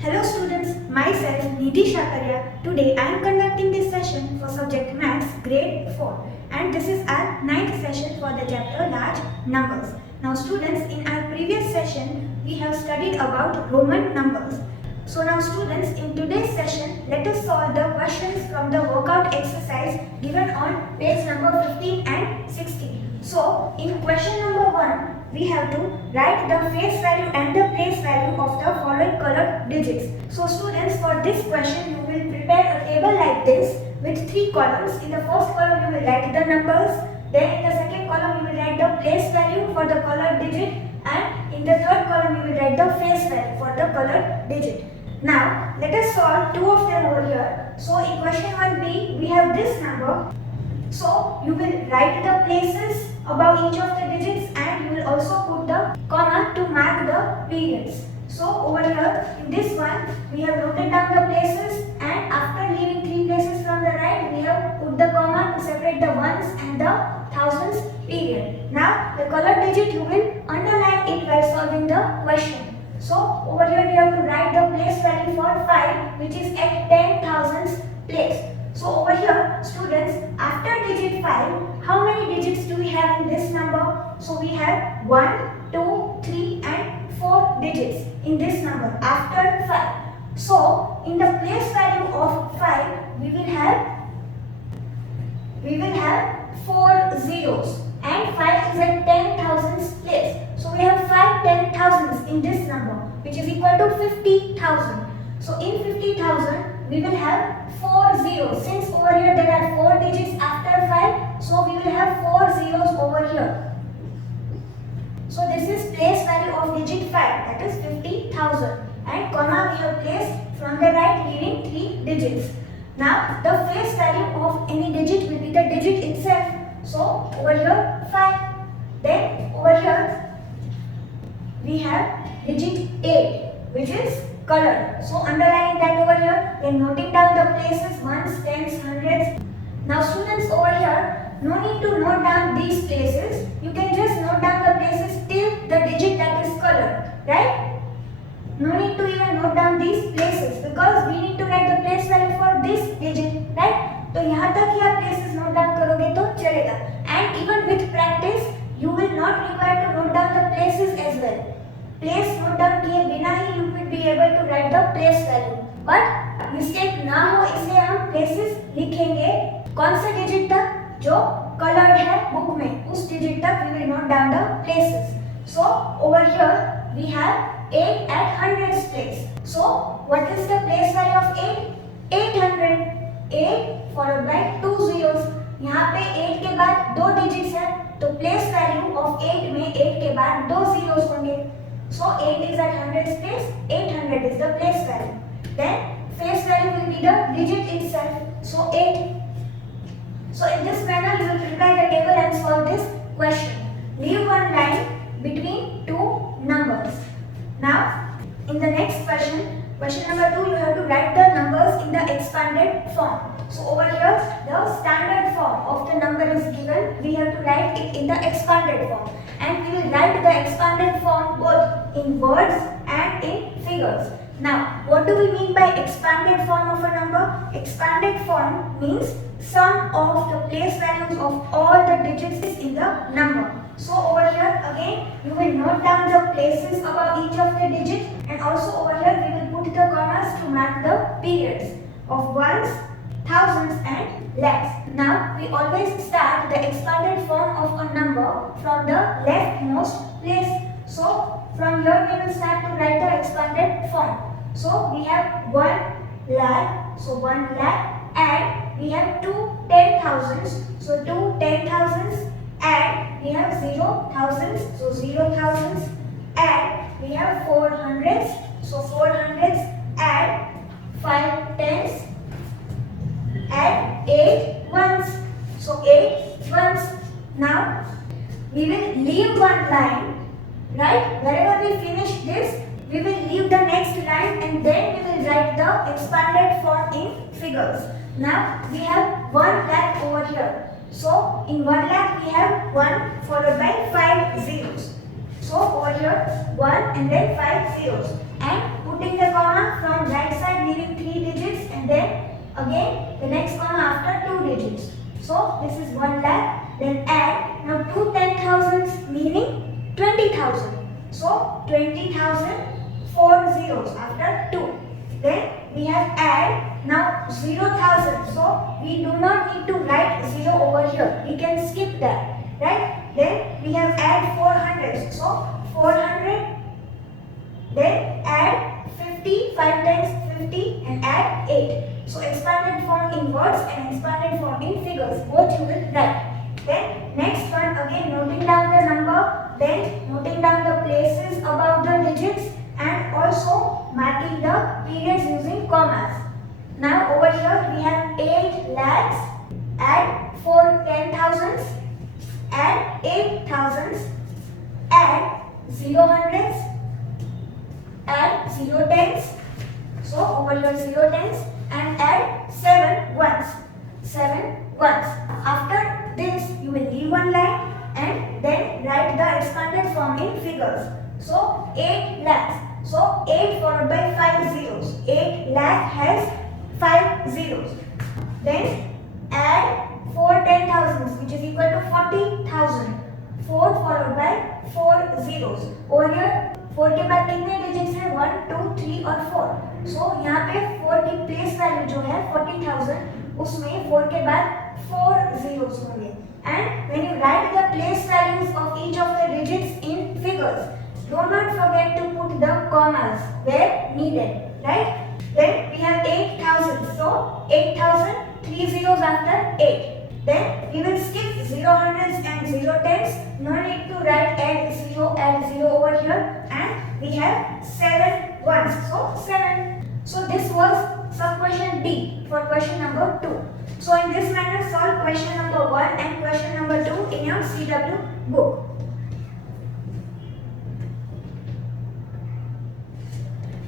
Hello students, myself Nidhi Shakaria. Today I am conducting this session for subject Maths grade 4 and this is our 9th session for the chapter Large Numbers. Now students, in our previous session we have studied about Roman numbers. So now students, in today's session let us solve the questions from the workout exercise given on page number 15 and 16. So in question number 1, we have to write the face value and the place value of the following colored digits. So students, for this question you will prepare a table like this with 3 columns. In the first column you will write the numbers, then in the second column you will write the place value for the colored digit, and in the third column you will write the face value for the colored digit. Now let us solve 2 of them over here. So in question 1b we have this number. So you will write the places above each of the digits and you will also put the comma to mark the periods. So over here in this one we have noted down the places, and after leaving 3 places from the right we have put the comma to separate the ones and the thousands period. Now the colored digit you will underline it while solving the question. So over here we have to write the place value for 5, which is at 10,000th place. So over here students, after digit 5, how many digits do we have in this number? So we have 1, 2, 3 and 4 digits in this number after 5. So in the place value of 5 we will have 4 zeros, and 5 is at 10,000th place. So we have 5 10,000s in this number, which is equal to 50,000. So in 50,000 we will have 4 zeros. Since over here there are 4 digits after 5, so we will have 4 zeros over here. So this is place value of digit 5, that is 50,000, and comma we have placed from the right, leaving 3 digits. Now the face value of any digit will be the digit itself. So over here 5. Then over here we have digit 8, which is colored. So underlining that over here, then noting down the places, ones, tens, hundreds. Now students, over here, no need to note down these places. You can just note down the places till the digit that is colored, right? No need to even note down these places because we need to write the place value for this digit, right? तो यहाँ तक ही आप places note down करोगे तो चलेगा. And even with practice, you will not require to note down the places as well. Place note down किए बिना ही you will be able to write the place value. But mistake ना हो इसलिए हम places लिखेंगे कौन से digit तक, जो colored है book में, उस digit तक we will note down the places. So over here we have 8 at hundreds place. So what is the place value of 8? 800. 8 followed by 2 zeros. यहाँ पे 8 के बाद 2 digits है, तो place value of 8 में 8 के बाद 2 zeros होंगे. So 8 is at hundreds place, 800 is the place value. Then face value will be the digit itself. So 8. So in this manner you will prepare the table and solve this question. Leave one line between 2 numbers. Now in the next question, question number 2, you have to write the numbers in the expanded form. So over here the standard form of the number is given. We have to write it in the expanded form, and we will write the expanded form both in words and in figures. Now what do we mean by expanded form of a number? Expanded form means sum of the place values of all the digits in the number. So over here again you will note down the places above each of the digits, and also over here we will put the commas to mark the periods of ones, thousands and lakhs. Now we always start the expanded form of a number from the leftmost place. So from here we will start to write the expanded form. So we have 1 lakh, so 1 lakh, and we have 2 10,000s, so 2 10,000s, and we have 0 thousands, so 0 thousands, and we have 4 hundreds, so 4 hundreds, and 5 tens, and 8 ones, so 8 ones. Now we will leave one line, right? Wherever we finish this, we will leave the next line and then we will write the expanded form in figures. Now we have 1 lakh over here. So in 1 lakh we have 1 followed by 5 zeros. So over here 1 and then 5 zeros, and putting the comma from digits. So this is 1 lakh. Then add now 2 10,000s, meaning 20,000. So 20,000, 4 zeros after 2. Then we have add now 0,000. So we do not need to write 0 over here. We can skip that, right? Then we have add 400. So 400. Then add 50, 5 times 50 and add 8. So expanded form in words and expanded form in figures, both you will write. Then next one, again noting down the number, then noting down the places above the digits and also marking the periods using commas. Now over here we have 8 lakhs, add 4 10,000s, add 8,000s, add 0 hundreds, add 0 tens. So over here 0 tens and add 7 ones. 7 ones. After this you will leave one line and then write the expanded form in figures. So 8 lakhs. So 8 followed by 5 zeros. 8 lakh has 5 zeros. Then add 4 10,000s, which is equal to 40,000. 4 followed by 4 zeros. Over here 4 के बाद कितने digits हैं 1 2 3 और 4. सो यहाँ पे 4 की place value जो है 40,000, उसमें 4 के बाद 4 zeros होंगे. And when you write the place values of each of the digits in figures, do not forget to put the commas where needed, right? Then we have 8,000. So 8,000, 3 zeros after 8. Then we will skip 0 hundreds and 0 tens. No need to write add 0 over here. And we have 7 ones. So 7. So this was sub question D for question number 2. So in this manner solve question number 1 and question number 2 in your CW book.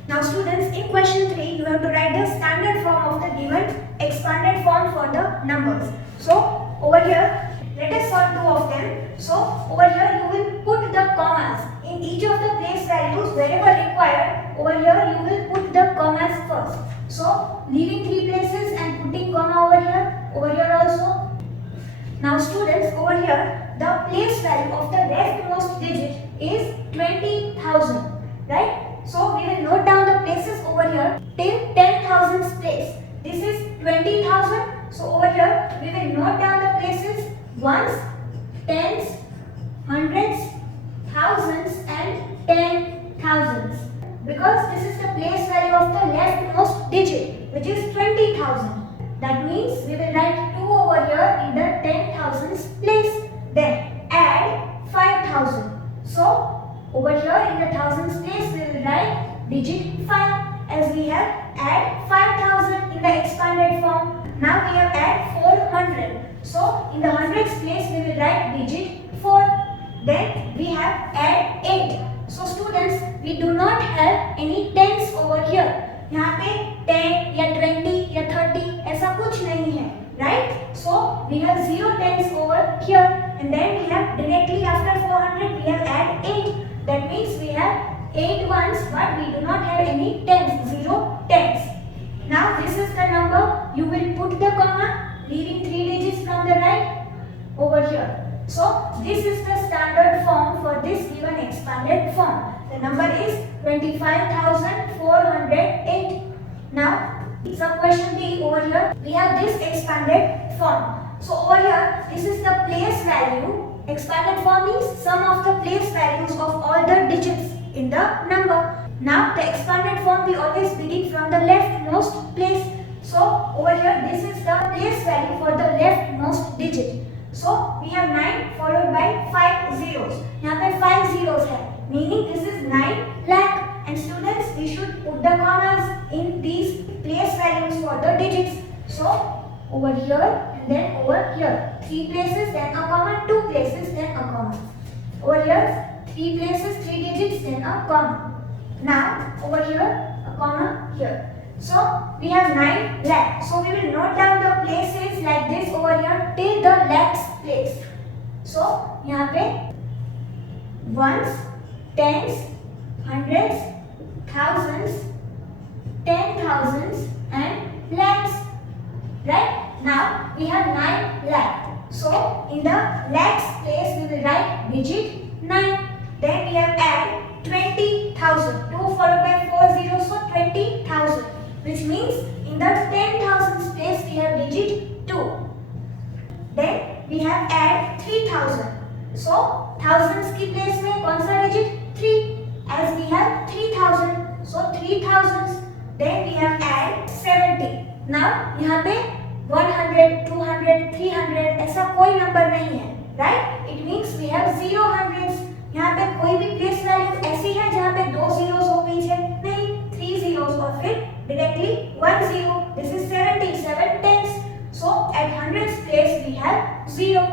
Now students, in question 3 you have to write the standard form of the given expanded form for the numbers. So over here let us solve 2 of them. So over here you will put the commas in each of the place values wherever required. Over here you will put the commas first. So leaving 3 places and putting comma over here also. Now students, over here the place value of the leftmost digit is 20,000, right? So we will note down the places over here till 10,000's place. This is 20,000. So over here we will note down the places ones, tens, hundreds, thousands and 10,000s. Because this is the place value of the leftmost digit, which is 20,000. That means we will write 2 over here in the 10,000's place. Then add 5,000. So over here in the thousands place we will write digit 5, as we have add 5,000 in the expanded form. Now we have add 400. So in the hundreds place we will write digit 4. Then we have add 8. So students, we do not have any tens over here. यहाँ पे 10 या 20 या 30 ऐसा कुछ नहीं है, right? So we have 0 tens over here, and then we have directly after 400 we have add 8. That means we have 8 ones, but we do not have any tens, 0 tens. Now this is the number. You will put the comma, leaving 3 digits from the right over here. So this is the standard form for this given expanded form. The number is 25,408. Now sub question D over here we have this expanded form. So over here this is the place value. Expanded form means sum of the place values of all the digits in the number. Now the expanded form we always begin from the leftmost place. So over here this is the place value for the leftmost digit. So we have 9 followed by 5 zeros. यहाँ पे 5 zeros है, meaning this is 9 lakh. And students, we should put the commas in these place values for the digits. So over here and then over here, 3 places, then a comma, 2 places, then a comma. Over here, 3 places, 3 digits, then a comma. Now over here, a comma here. So we have 9 lakh. So we will note down the places like this over here till the lakhs place. So यहाँ पे ones, tens, hundreds, thousands, 10,000s and lakhs. Right? Now we have 9 lakh. So in the lakhs place we will write digit 9. Then we have add 20,000. 2 followed by 4 zeros, so 20,000. Which means in the 10,000 place we have digit 2. Then we have add 3,000. So thousands की place में कौन सा digit 3, as we have 3,000. So 3,000. Then we have add 70. Now यहाँ पे 100, 200, 300 ऐसा कोई number नहीं है, right? It means we have 0 hundreds. यहाँ पे कोई भी प्लेस वैल्यू ऐसी है जहाँ पे 2 zeros हो पीछे, नहीं 3 zeros और फिर directly 1 zero. This is 70, 7 tens. So at hundreds place we have 0.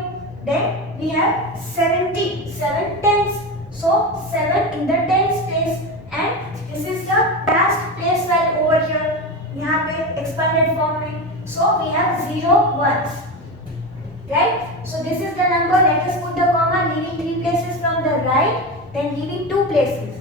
Then we have 70, 7 tens. So 7 in the tens place, and this is the last place value over here. यहाँ पे expanded form में. So we have 0 ones, right? So this is the number. Let us put the comma, leaving 3 places from the right, then leaving 2 places.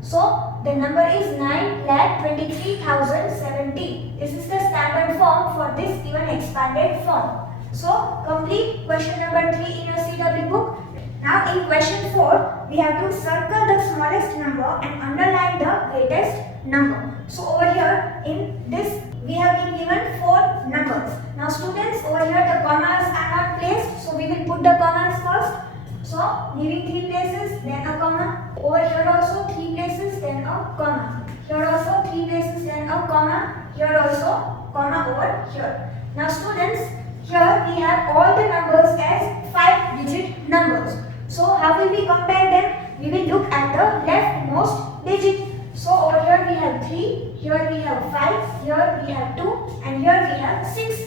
So the number is 9,23,070. This is the standard form for this given expanded form. So complete question number 3 in your CW book. Now in question 4, we have to circle the smallest number and underline the greatest number. So over here in this we have been given 4 numbers. Now students, over here the commas are not placed, so we will put the commas first. So leaving 3 places, then a comma. Over here also 3 places, then a comma. Here also 3 places, then a comma. Here also comma over here. Now students, here we have all the numbers as 5-digit numbers. So how will we compare them? We will look at the leftmost digit. So over here we have 3, here we have 5, here we have 2, and here we have 6.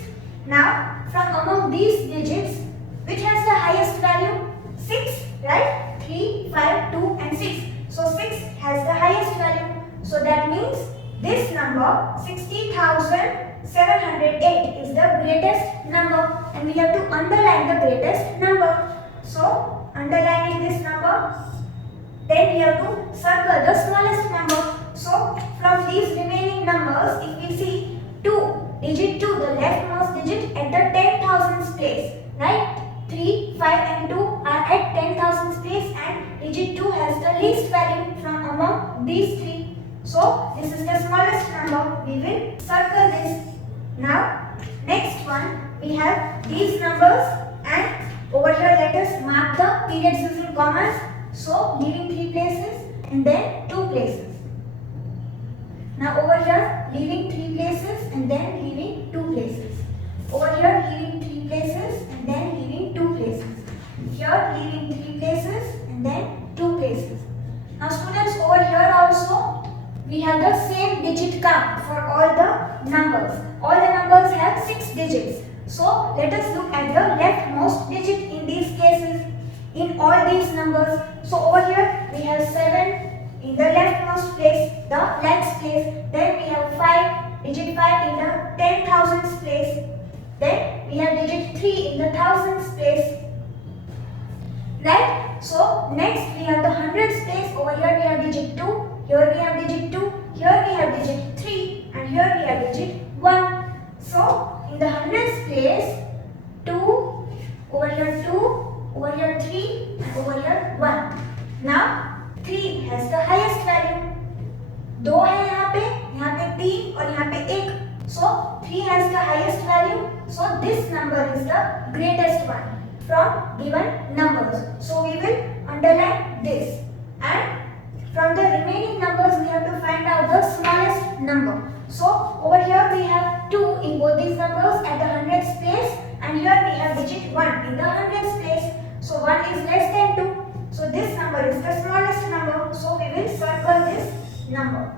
Now from among these digits, which has the highest value? 6, right? 3, 5, 2 and 6. So 6 has the highest value. So that means this number 60,708 is the greatest number, and we have to underline the greatest number. So underlining this number, then we have to circle the smallest number. So from these remaining numbers, if we see 2, digit 2, the leftmost digit at the 10,000s place, right? 3, 5 and 2 are at 10,000s place, and digit 2 has the least value from among these 3. So this is the smallest number. We will circle this. Now next one, we have these numbers, and over here let us mark the periods using commas. So leaving 3 places and then 2 places. Now over here leaving 3 places and then leaving 2 places. Over here leaving 3 places and then leaving 2 places. Here leaving 3 places and then 2 places. Now students, over here also we have the same digit count for all the numbers. All the numbers have 6 digits. So let us look at the leftmost digit in these cases, in all these numbers. So over here we have 7 in the leftmost place, the lakhs place. Then we have 5, digit 5 in the 10,000s place. Then we have digit 3 in the thousands place. Right? So next we have the hundreds place. Over here we have digit 2. Here we have digit 2. Here we have digit 3. And here we have digit 1. So in the hundreds place, 2, over here 2, over here 3, and over here 1. Now 3 has the highest value. 2 है यहाँ पे 3 और यहाँ पे 1. So 3 has the highest value. So this number is the greatest one from given numbers. So we will underline this. And from the remaining numbers we have to find out the smallest number. So over here we have 2 in both these numbers at the hundreds place, and here we have digit 1 in the hundreds place. So 1 is less than 2. So this number is the smallest number. So we will circle this number.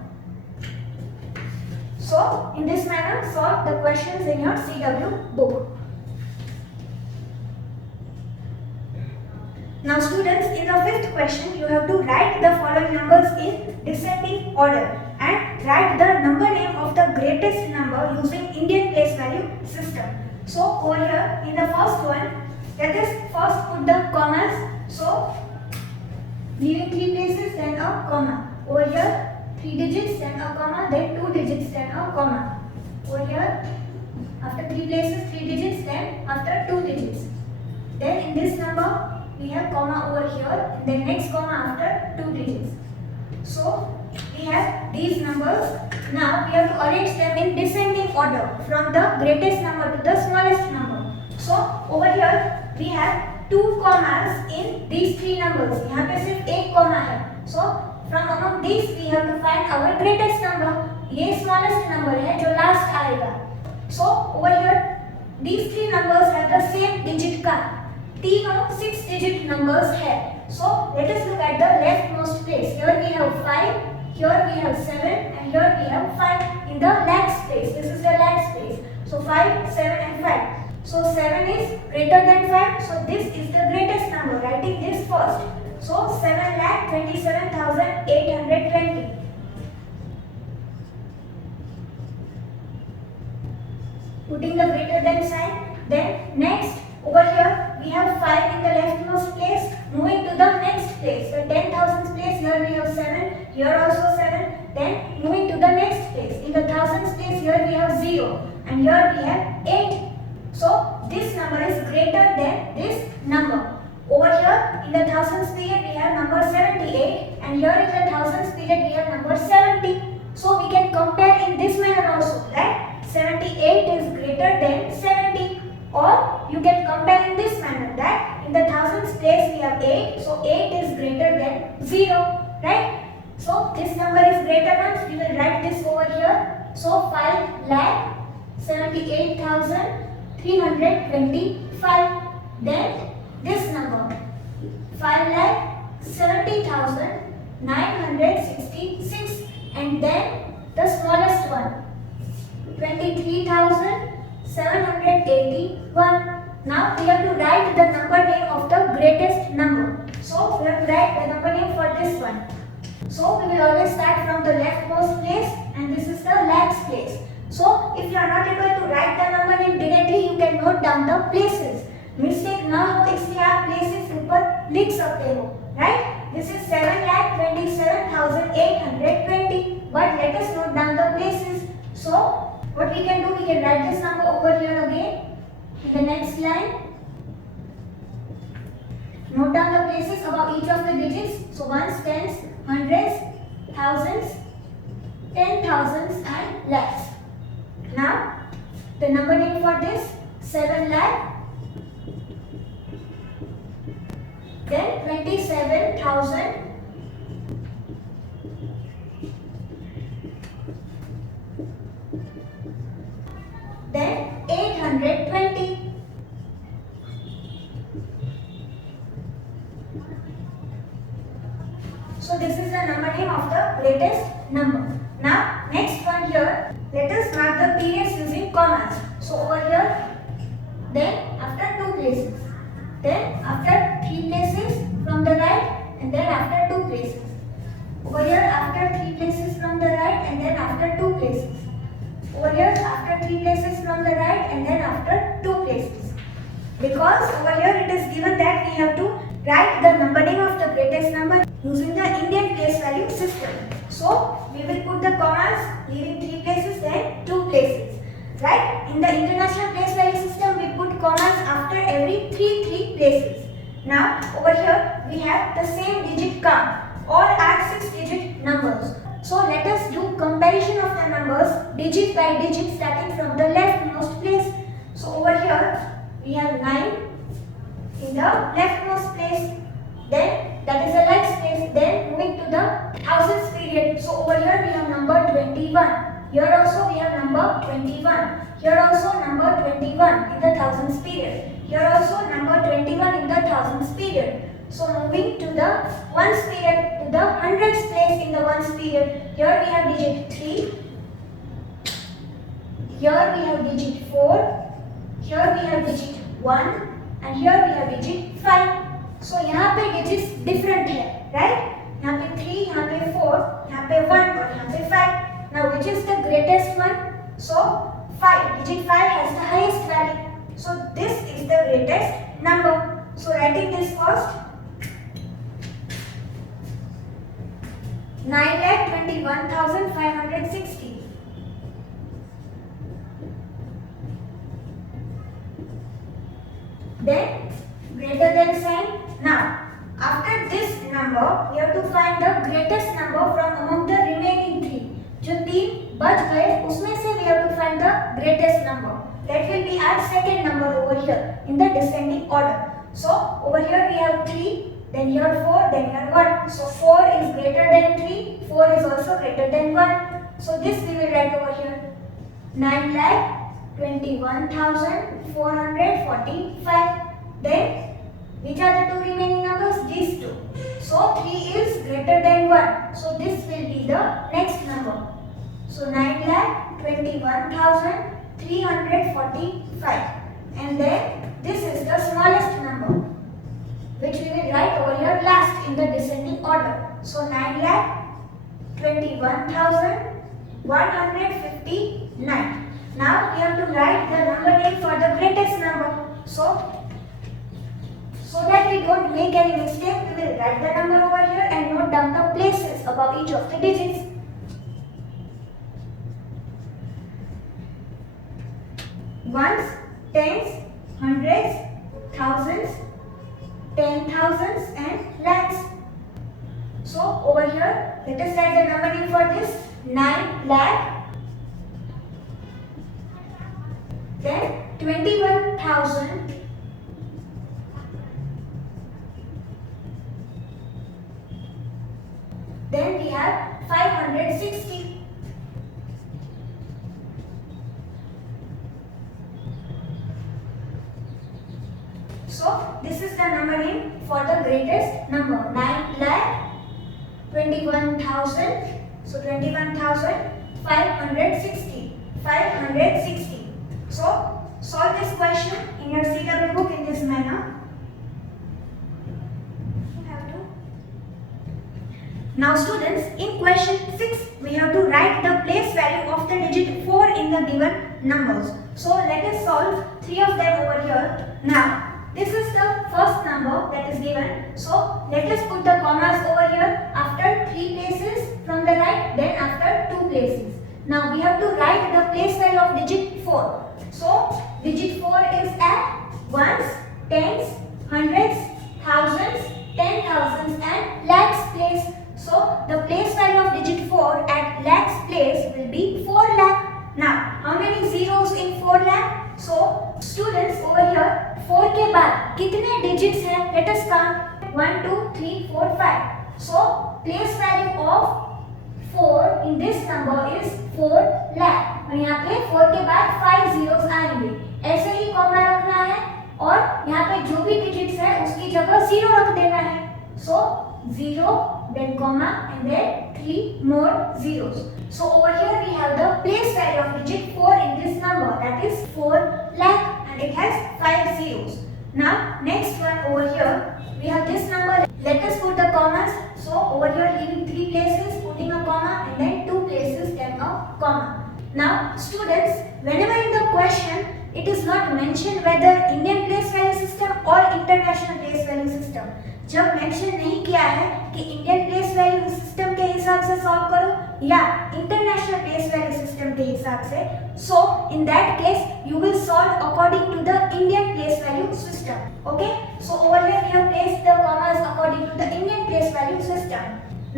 So in this manner solve the questions in your CW book. Now students, in the 5th question you have to write the following numbers in descending order and write the number name of the greatest number using Indian place value system. So over here in the first one, let us first put the commas. So leaving 3 places, then a comma. Over here 3 digits, then a comma, then 2 digits, then a comma. Over here after 3 places 3 digits, then after 2 digits. Then in this number we have comma over here, and then next comma after 2 digits. So we have these numbers. Now we have to arrange them in descending order from the greatest number to the smallest number. So over here we have 2 commas in these 3 numbers. यहाँ पे सिर्फ एक comma है. So from among these we have to find our greatest number. ये smallest number है जो last आएगा. So over here these 3 numbers have the same digit count. तीनों 6 digit numbers है. So let us look at the leftmost place. Here we have 5, here we have 7, and here we have 5 in the lakhs place. This is the lakhs place. So 5, 7 and 5. So 7 is greater than 5. So this is the greatest number. Writing this first. So 7,27,820. Putting the greater than sign. Then next over here we have 5 in the leftmost place. Moving to the next place, the 10,000s place. Here we have 7. Here also 7. Then moving to the next place. In the thousands place, here we have 0. And here we have 8. So this number is greater than this number. Over here in the thousands period we have number 78, and here in the thousands period we have number 70. So we can compare in this manner also, right? 78 is greater than 70. Or you can compare in this manner, that in the thousands place we have 8, so 8 is greater than 0, right? So this number is greater than, we will write this over here. So 5,78,325. Then this number 5,70,966, and then the smallest one 23,781. Now we have to write the number name of the greatest number. So we have to write the number name for this one. So we will always start from the leftmost place, and this is the lakhs place. So if you are not able to write the number name directly, you can note down the places. Mistake ना हो इसलिए आप places ऊपर लिख सकते हो, right? This is 7,27,820. But let us note down the places. So what we can do, we can write this number over here again in the next line. Note down the places about each of the digits. So ones, tens, hundreds, thousands, 10,000s and lakhs. Now the number name for this 7 lakh, then 27,000, then 820. So this is the number name of the greatest number. Now next one here, let us mark the periods using commas. So over here, then after 2 places, then after 3 places from the right, and then after 2 places. Over here after 3 places from the right, and then after 2 places. Over here after 3 places from the right, and then after 2 places. Because over here it is given that we have to write the number name of the greatest number using the Indian place value system. So we will put the commas leaving 3 places, then 2 places. Right? In the international place value system, we put commas after every 3 places. Now over here we have the same digit count. All are 6 digit numbers. So let us do comparison of the numbers digit by digit starting from the leftmost place. So over here we have 9 in the leftmost place. Then that is the lakhs place. Then moving to the thousands period. So over here we have number 21. Here also we have number 21. Here also number 21 in the thousands period. Here also number 21 in the thousands period. So moving to the ones period, to the hundreds place in the ones period. Here we have digit 3. Here we have digit 4. Here we have digit 1. And here we have digit 5. So यहाँ पे digits different है, right? यहाँ पे 3, यहाँ पे 4, यहाँ पे 1 और यहाँ पे 5. Now which is the greatest one? So 5. Digit 5 has the highest value. So this is the greatest number. So writing this first. 9,21,560. then greater than sign. Now, after this number, we have to find the greatest number from among the remaining three. जो तीन बच गए उसमें से we have to find the greatest number. That will be our second number over here in the descending order. So over here we have 3, then here 4, then here 1. So 4 is greater than 3, 4 is also greater than 1. So this we will write over here. 9,21,445. Then which are the two remaining numbers? These two. So 3 is greater than 1. So this will be the next number. So 9,21,345. And then this is the smallest number, which we will write over here last in the descending order. So 9,21,159. Now we have to write the number name for the greatest number. So that we don't make any mistake, we will write the number over here and note down the places above each of the digits. Ones, tens, hundreds, thousands, 10,000s and lakhs. So over here, let us write the number name for this. 9 lakh. Then 21,000. Then we have 560. So this is the number name for the greatest number. 9 lakh 21,000. So 21,560. 560. So solve this question in your CW book in this manner. Now students, in question 6, we have to write the place value of the digit 4 in the given numbers. So let us solve 3 of them over here. Now, this is the first number that is given. So let us put the commas over here after 3 places from the right, then after 2 places. Now we have to write the place value of digit 4. So digit 4 is at ones, tens, hundreds, thousands, 10,000s and lakhs place. So the place value of digit 4 at lakhs place will be 4 lakh. Now how many zeros in 4 lakh? So students over here 4 के बाद कितने digits हैं? Let us count 1, 2, 3, 4, 5. So place value of 4 in this number is 4 lakh. और यहाँ पे 4 के बाद 5 zeros आएंगे. ऐसे ही कॉमा रखना है और यहाँ पे जो भी digits है उसकी जगह 0 रख देना है. So 0, then comma and then 3 more zeros. So over here we have the place value of digit 4 in this number, that is 4 lakh, and it has 5 zeros. Now next one over here we have this number. Let us put the commas. So over here leaving 3 places, putting a comma, and then 2 places, then a comma. Now students, whenever in the question it is not mentioned whether Indian place value system or international place value system, जब mention नहीं किया है कि Indian place value system के हिसाब से solve करो या इंटरनेशनल प्लेस वैल्यू सिस्टम के हिसाब से, so in that case you will solve according to the Indian place value system. Okay, so over here we have placed the commas according to the Indian place value system.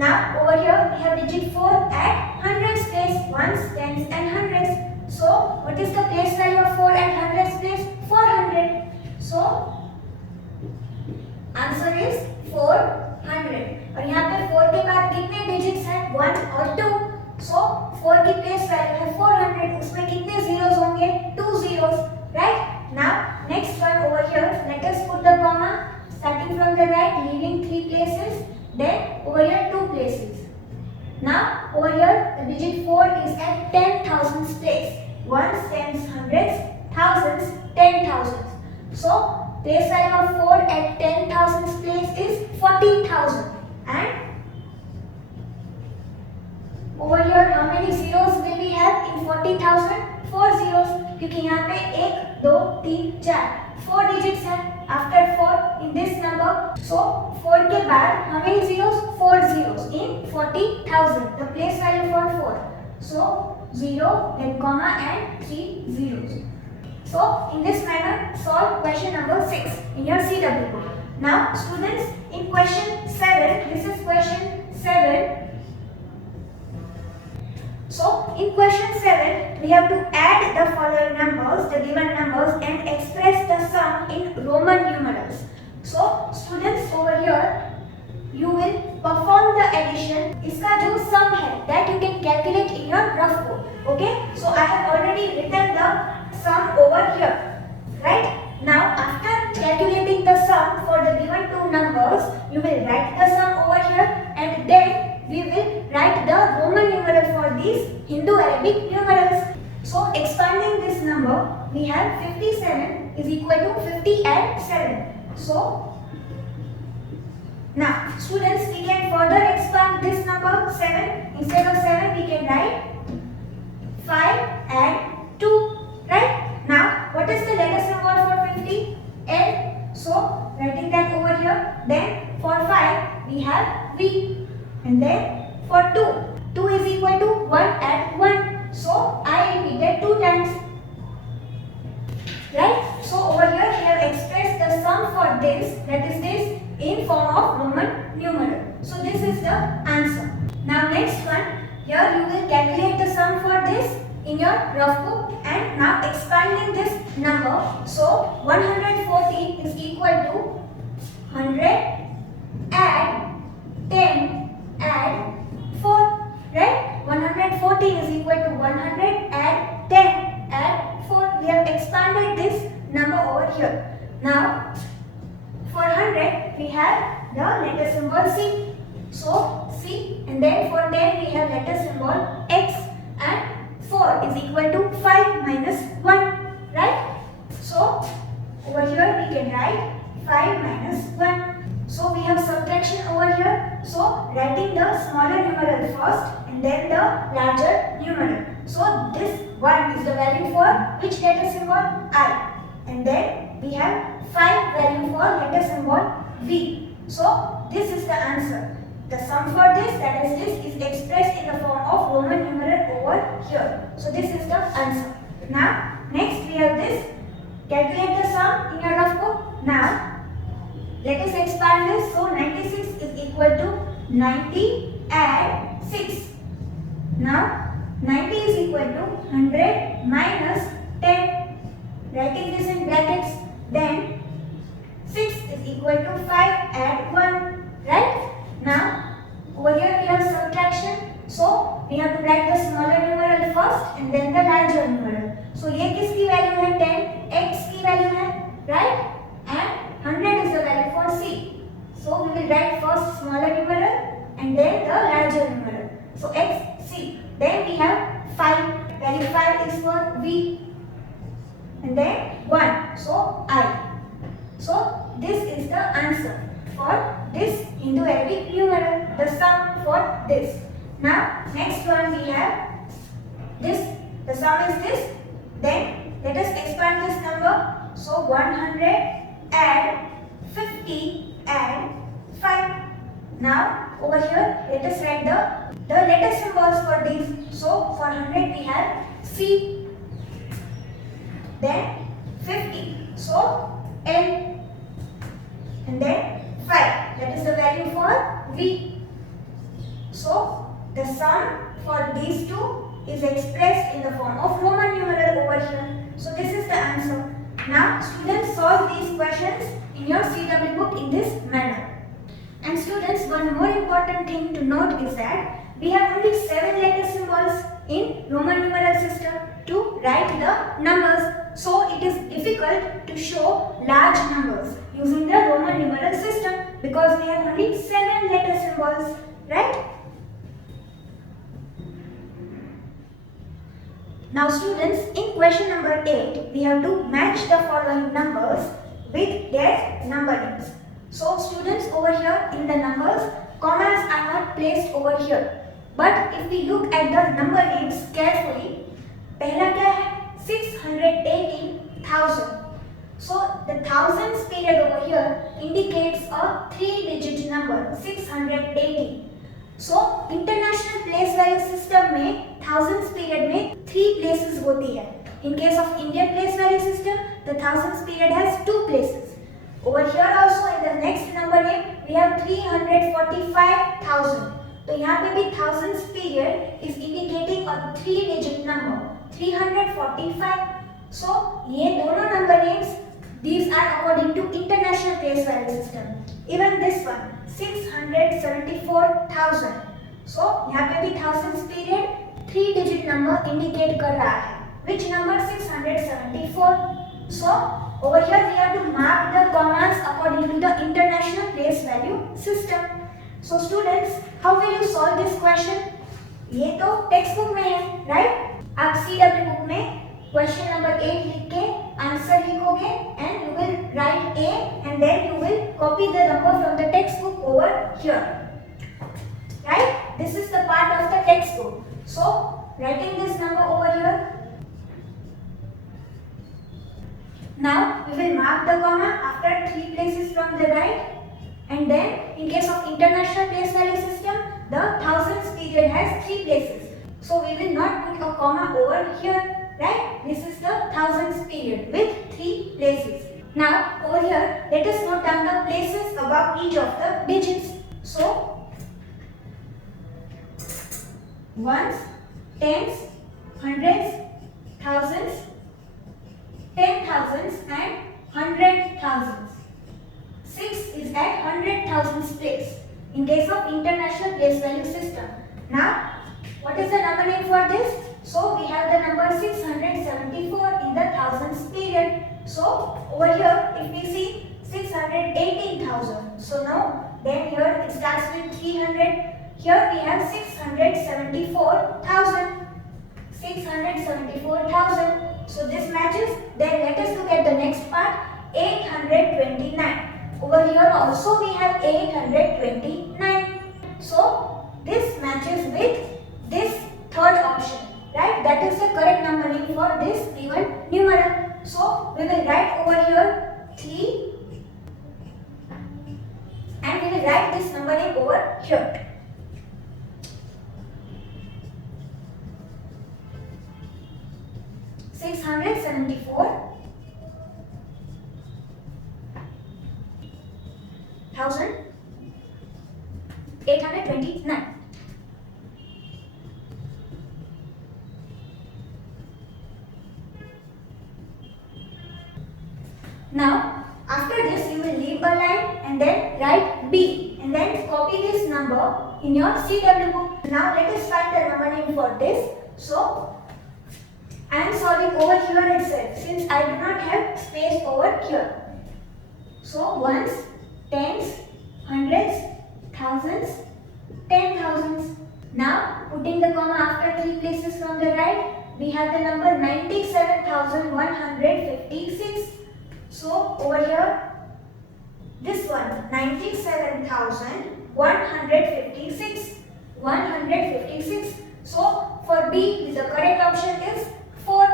Now over here we have digit 4 at hundreds place, ones, tens and hundreds. So what is the place value of 4 at hundreds place? 400. So answer is 400. और यहाँ पे 4 के बाद कितने digits हैं? 1 और 2. सो 4 की place value है 400. उसमें कितने जीरोस होंगे? 2 zeros, right? Now next one over here, let us put the comma starting from the right, leaving 3 places, then over here 2 places. Now over here the digit 4 is at 10,000s place. Ones, tens, hundreds, thousands, 10,000s. So place value of 4 at 10,000s place is 40,000. And over here how many zeros will we have in 40,000? 4 zeros, क्योंकि यहाँ पे 1, 2, 3, 4 4 digits है after 4 in this number. So 4 के बाद how many zeros? 4 zeros in 40,000. The place value for 4. So 0, then comma and 3 zeros. So in this manner solve question number 6 in your CW book. Now students, in question 7, this is question 7. So in question 7 we have to add the following numbers, the given numbers, and express the sum in Roman numerals. So students, over here you will perform the addition. इसका जो sum है that you can calculate in your rough code. Okay, so I have already written the sum over here. Right, now after calculating the sum for the given two numbers, you will write the sum over here, and then we will write the Roman numeral for these Indo-Arabic numerals. So expanding this number, we have 57 is equal to 50 and 7. So now students, we can further expand this number 7. Instead of 7 we can write 5 and 2. Right, now what is the letter symbol for 50? L. So writing that over here. Then for 5 we have V. And then for 2 is equal to 1 and 1. So I repeated 2 times. Right? So over here we have expressed the sum for this, that is this, in form of Roman numeral. So this is the answer. Now next one, here you will calculate the sum for this in your rough book, and now expanding this number. So 140 is equal to 100 add 10 add 4. Right? 140 is equal to 100 add 10 add 4. We have expanded this number over here. Now for 100 we have the letter symbol C. So C, and then for 10 we have letter symbol X, and 4 is equal to 5 minus 1. Right? So over here we can write 5 minus 1. So we have subtraction over here. So writing the smaller numeral first and then the larger numeral. So this 1 is the value for which letter symbol? I. And then we have 5 value for letter symbol V. So this is the answer. The sum for this, that is this, is expressed in the form of Roman numeral over here. So this is the answer. Now next we have this. Calculate the sum in your rough book. Now let us expand this. So 96 is equal to 90 add 6. Now 90 is equal to 100 minus 10. Writing this in brackets. Then 6 is equal to 5 add 1. Right? Now over here we have subtraction. So we have to write the smaller numeral first and then the larger numeral. So ये किसकी value है? 10. X की value है. Right? And 100 is the value for C. So we will write first smaller numeral and then the larger numeral. So X, C. Then we have 5. Value 5 is for V. And then 1. So I. So this is the answer for this Indo-Arabic numeral. The sum for this. Now next one we have this. The sum is this. Then let us expand this number. So 100 add 50 add 5. Now over here let us write the letter symbols for these. So for 100 we have C. Then 50. So L. And then 5. That is the value for V. So the sum for these two is expressed in the form of Roman numeral over here. So this is the answer. Now students, solve these questions in your CW book in this manner. And students, one more important thing to note is that we have only 7 letter symbols in Roman numeral system to write the numbers. So it is difficult to show large numbers using the Roman numeral system because we have only 7 letter symbols. Right? Now students, in question number 8, we have to match the following numbers with their number names. So students, over here in the numbers, commas are not placed over here. But if we look at the number names carefully, पहला क्या है? 680,000. So the thousands period over here indicates a 3-digit number, 680. So international place value system में thousands period में 3 places होती है. In case of Indian place value system, the thousands period has 2 places. Over here also in the next number name we have 345,000. तो यहाँ पे भी thousands period is indicating a 3-digit number 345. So ये दोनों number names these are according to international place value system. Even this one 674,000. So यहाँ पे भी thousands period 3-digit number indicate कर रहा है. Which number? 674. So over here we have to mark the commas according to the international place value system. So students, how will you solve this question? ये तो text book में है, right? आप CW book में question number 8 लिख के answer लिखोगे and you will write A and then you will copy the number from the textbook over here. Right? This is the part of the textbook. So writing this number over here. Now we will mark the comma after 3 places from the right, and then in case of international place value system, the thousands period has 3 places. So we will not put a comma over here, right? This is the thousands period with 3 places. Now over here, let us note down the places above each of the digits. So ones, tens, hundreds, thousands, 10,000s and 100,000s. 6 is at 100,000s place in case of international place value system. Now, what is the number name for this? So we have the number 674 in the thousands period. So over here, if we see 618,000. So now, then here it starts with 300. Here we have 674,000. 674,000. So this matches. Then let us look at the next part, 829. Over here also we have 829. So this matches with this third option, right? That is the correct number name for this given numeral. So we will write over here 3 and we will write this number name over here. 674,829. Now, after this you will leave a line and then write B and then copy this number in your CW book. Now let us find the number name for this. So I am solving over here itself since I do not have space over here. So ones, tens, hundreds, thousands, 10,000s. Now putting the comma after 3 places from the right, we have the number 97,156. So over here, this one 97,156. 156. So for B, the correct option is 4,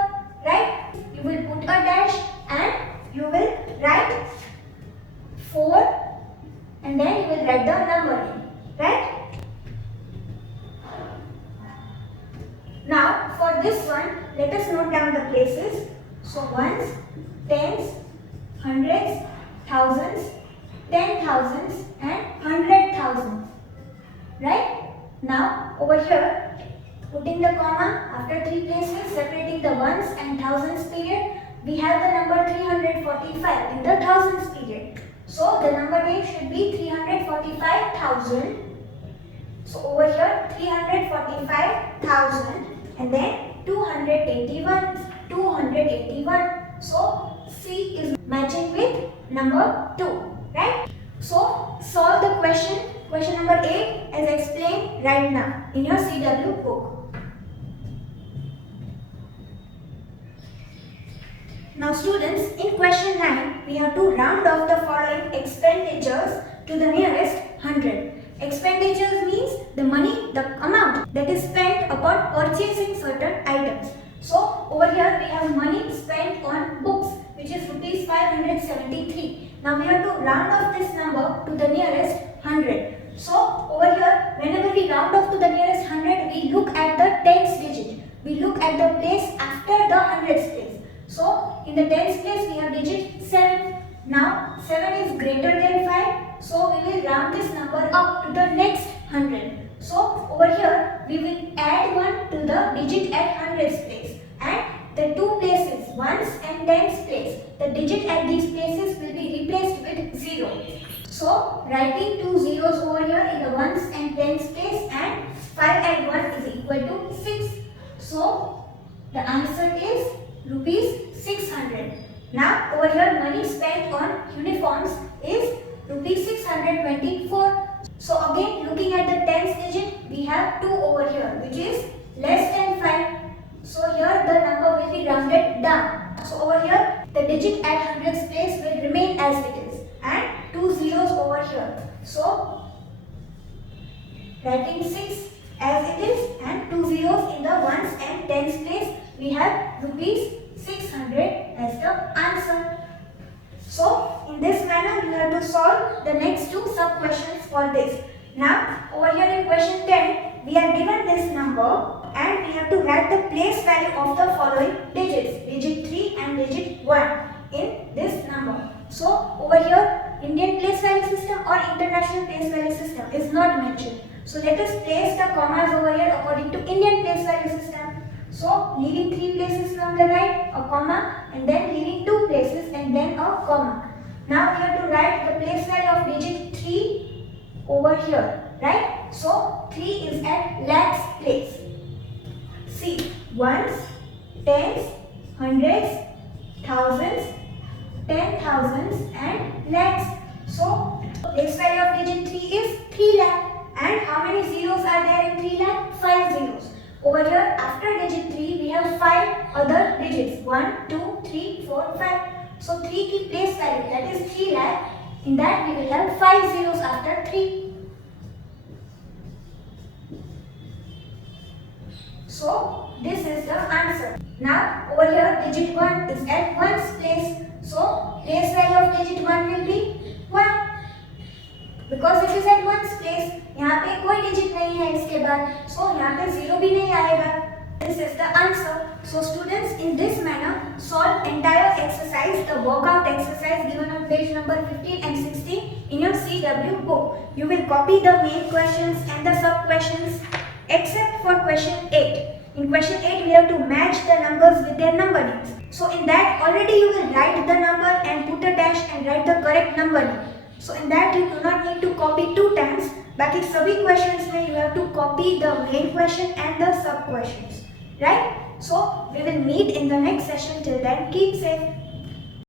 right? You will put a dash and you will write 4 and then you will write the number in, right? Now for this one, let us note down the places. So ones, tens, hundreds, thousands, 10,000s and 100,000s, right? Now over here, putting the comma after 3 places, separating the ones and thousands period, we have the number 345 in the thousands period. So the number name should be 345,000. So over here 345,000 and then 281. 281. So C is matching with number 2, right? So solve the question number 8 as explained right now in your CW book. Now students, in question 9, we have to round off the following expenditures to the nearest 100. Expenditures means the money, the amount that is spent upon purchasing certain items. So over here we have money spent on books, which is rupees 573. Now we have to round off this number to the nearest 100. So over here, whenever we round off to the nearest 100, we look at the tens digit. We look at the place after the hundreds place. in the tens place we have digit 7. Now 7 is greater than 5, so we will round this number up to the next 100. So over here we will add 1 to the digit at hundreds place, and the two places, ones and tens place, the digit at these places will be replaced with 0. So writing two zeros over here in the ones and tens place, and 5 and 1 is equal to 6. So the answer is rupees 600. Now over here money spent on uniforms is rupees 624. So again looking at the tens digit, we have 2 over here which is less than 5. So here the number will be rounded down. So over here the digit at hundreds place will remain as it is, and 2 zeros over here. So writing 6 as it is and 2 zeros in the ones and tens place, we have rupees 600 as the answer. So in this manner you have to solve the next two sub questions for this. Now over here in question 10 we are given this number and we have to write the place value of the following digits, digit 3 and digit 1 in this number. So over here Indian place value system or international place value system is not mentioned. So let us place the commas over here according to Indian place value system. So leaving 3 places from the right, a comma, and then leaving 2 places and then a comma. Now we have to write the place value of digit 3 over here, right? So 3 is at lakhs place. See, ones, tens, hundreds, thousands, 10,000s and lakhs. So place value of digit 3 is 3 lakh. And how many zeros are there in 3 lakh? 5 zeros. Over here after digit 3 we have 5 other digits, 1, 2, 3, 4, 5. So 3 की place value, that is 3 lakh. In that we will have 5 zeros after 3. So this is the answer. Now over here digit 1 is at 1's place. So place value of digit 1 will be 1. Because it is at 1's place. यहाँ पे कोई digit नहीं है इसके बाद. So यहाँ पे 0 भी नहीं आएगा. This is the answer. So students, in this manner solve entire exercise, the workout exercise given on page number 15 and 16 in your CW book. You will copy the main questions and the sub questions except for question 8. In question 8 we have to match the numbers with their number names. So in that already you will write the number and put a dash and write the correct number name. So in that you do not need to copy 2 times. बाकी सभी questions में you have to copy the main question and the sub questions. Right? So we will meet in the next session. Till then, keep safe.